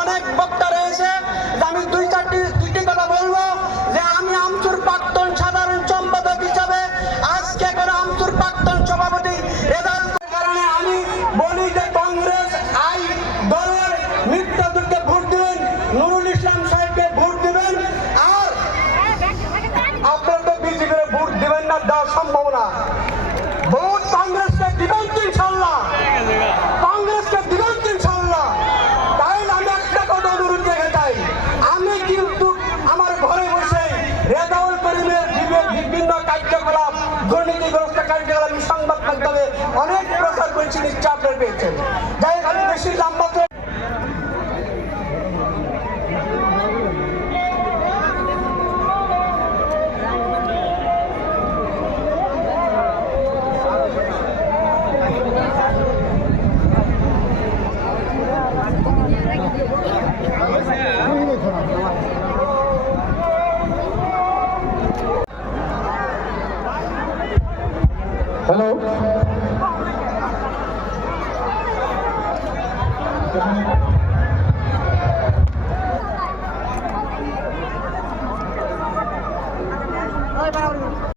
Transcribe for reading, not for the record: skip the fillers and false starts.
অনেক বক্তা রয়েছে, আমি দুইটি কথা বলবো যে আমি আমচুর প্রাক্তন সাধারণ সম্পাদক হিসাবে আজকে করে আমচুর প্রাক্তন সভাপতি রেজাল্টের কারণে আমি বলি যে কংগ্রেস আই দলের মিত্রদেরকে ভোট দিবেন, নুরুল ইসলাম সাহেবকে ভোট দিবেন, আর আপনারা তো বিজেপির ভোট দিবেন না, দেওয়া সম্ভব না। ভোট কংগ্রেসকে দিবেন তো ইনশাল্লাহ, কংগ্রেসকে দিবেন তো ইনশাল্লাহ। আমি কিন্তু আমার ঘরে বসে রেজাউল করিমের বিভিন্ন কার্যকলাপ, দুর্নীতিগ্রস্ত কার্যকলাপ আমি সংবাদ মাধ্যমে অনেক প্রচার করেছি, নিশ্চয় আপনারা পেয়েছেন। যাই হোক, আমি বেশি লম্বা Hello.